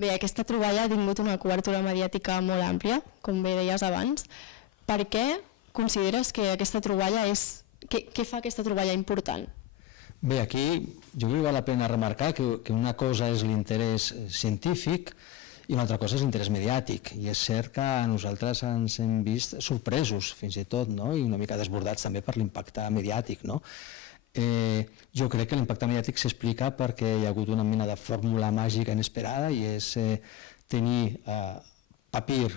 Bé, aquesta troballa ha tingut una cobertura mediàtica molt àmplia, com bé deies abans. Per què consideres que aquesta troballa és... Què fa aquesta troballa important? Bé, aquí jo crec que val la pena remarcar que una cosa és l'interès científic i una altra cosa és l'interès mediàtic, i és cert que nosaltres ens hem vist sorpresos fins i tot, no? I una mica desbordats també per l'impacte mediàtic, no? Jo crec que l'impacte mediàtic s'explica perquè hi ha hagut una mena de fórmula màgica inesperada, i és tenir papir,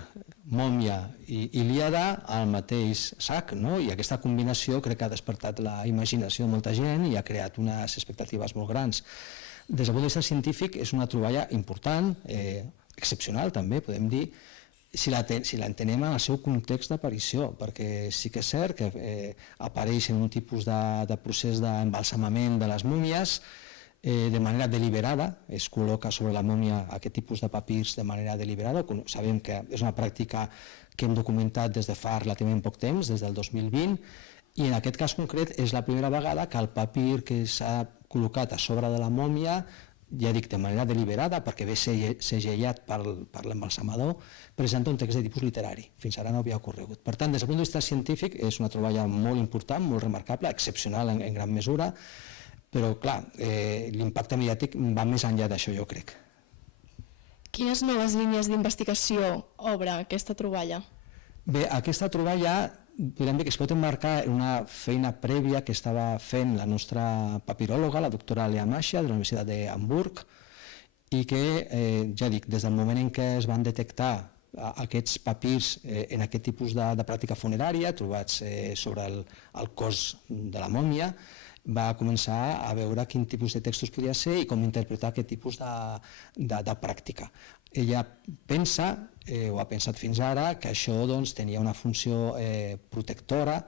mòmia i Ilíada al mateix sac, no? I aquesta combinació crec que ha despertat la imaginació de molta gent i ha creat unes expectatives molt grans. Des del punt de vista científic és una troballa important, excepcional també, podem dir, si l'entenem en el seu context d'aparició, perquè sí que és cert que apareix en un tipus de procés d'embalsamament de les múmies de manera deliberada, es col·loca sobre la múmia aquest tipus de papirs de manera deliberada. Sabem que és una pràctica que hem documentat des de fa relativament poc temps, des del 2020, i en aquest cas concret és la primera vegada que el papir que s'ha col·locat a sobre de la mòmia, ja dic de manera deliberada perquè ve segellat per l'embalsamador, presenta un text de tipus literari. Fins ara no havia ocorregut. Per tant, des del punt de vista científic és una troballa molt important, molt remarcable, excepcional en gran mesura, però clar, l'impacte mediàtic va més enllà d'això, jo crec. Quines noves línies d'investigació obre aquesta troballa? Bé, aquesta troballa podem dir que es pot emmarcar en una feina prèvia que estava fent la nostra papiròloga, la doctora Lea Masha, de la Universitat d'Hamburg, i que, ja dic, des del moment en què es van detectar aquests papirs en aquest tipus de pràctica funerària trobats sobre el cos de la mòmia, va començar a veure quin tipus de textos podia ser i com interpretar aquest tipus de pràctica. Ella pensa, o ha pensat fins ara, que això tenia una funció protectora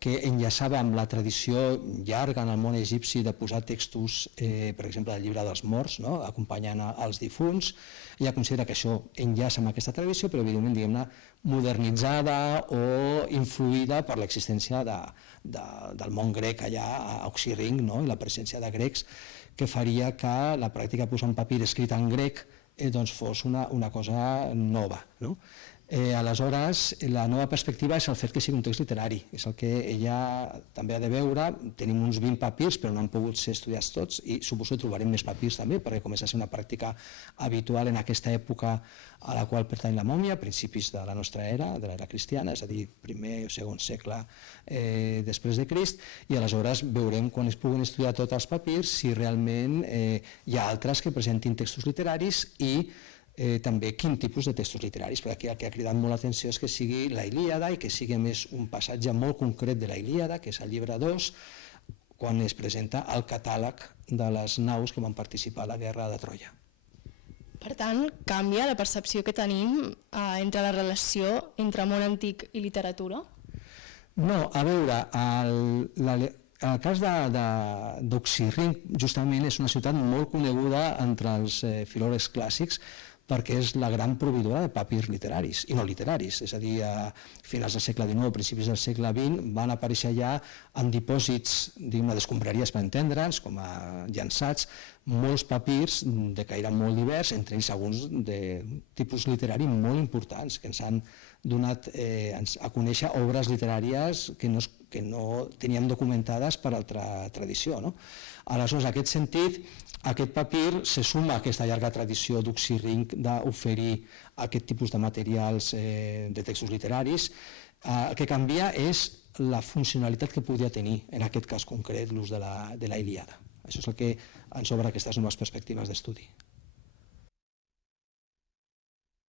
que enllaçava amb la tradició llarga en el món egipci de posar textos, per exemple, del llibre dels morts, acompanyant els difunts. Ella considera que això enllaça amb aquesta tradició, però evidentment, diguem-ne, modernitzada o influïda per l'existència del món grec allà a Oxirrinc, i la presència de grecs, que faria que la pràctica de posar un papir escrit en grec fos una cosa nova. Aleshores, la nova perspectiva és el fet que sigui un text literari, és el que ella també ha de veure. Tenim uns 20 papirs, però no han pogut ser estudiats tots, i suposo que trobarem més papirs també, perquè comença a ser una pràctica habitual en aquesta època a la qual pertany la mòmia, a principis de la nostra era, de l'era cristiana, és a dir, primer o segon segle després de Crist, i aleshores veurem, quan es puguin estudiar tots els papirs, si realment hi ha altres que presentin textos literaris i també quin tipus de textos literaris, perquè aquí el que ha cridat molt l'atenció és que sigui la Ilíada i que sigui més un passatge molt concret de la Ilíada, que és el llibre 2, quan es presenta el catàleg de les naus que van participar a la guerra de Troia. Per tant, canvia la percepció que tenim entre la relació entre món antic i literatura? No, a veure, el cas d'Oxirrinc justament és una ciutat molt coneguda entre els filòlegs clàssics perquè és la gran proveïdora de papirs literaris i no literaris, és a dir, a finals del segle XIX, principis del segle XX, van aparèixer allà en dipòsits d'escombraries, per entendre'ns, com a llançats, molts papirs de caire molt divers, entre ells alguns de tipus literari molt importants, que ens han donat a conèixer obres literàries que no teníem documentades per altra tradició. Aleshores, en aquest sentit, aquest papir se suma a aquesta llarga tradició d'Oxirrinc d'oferir aquest tipus de materials de textos literaris. El que canvia és la funcionalitat que podia tenir, en aquest cas concret, l'ús de la Ilíada. Això és el que ens obre aquestes noves perspectives d'estudi.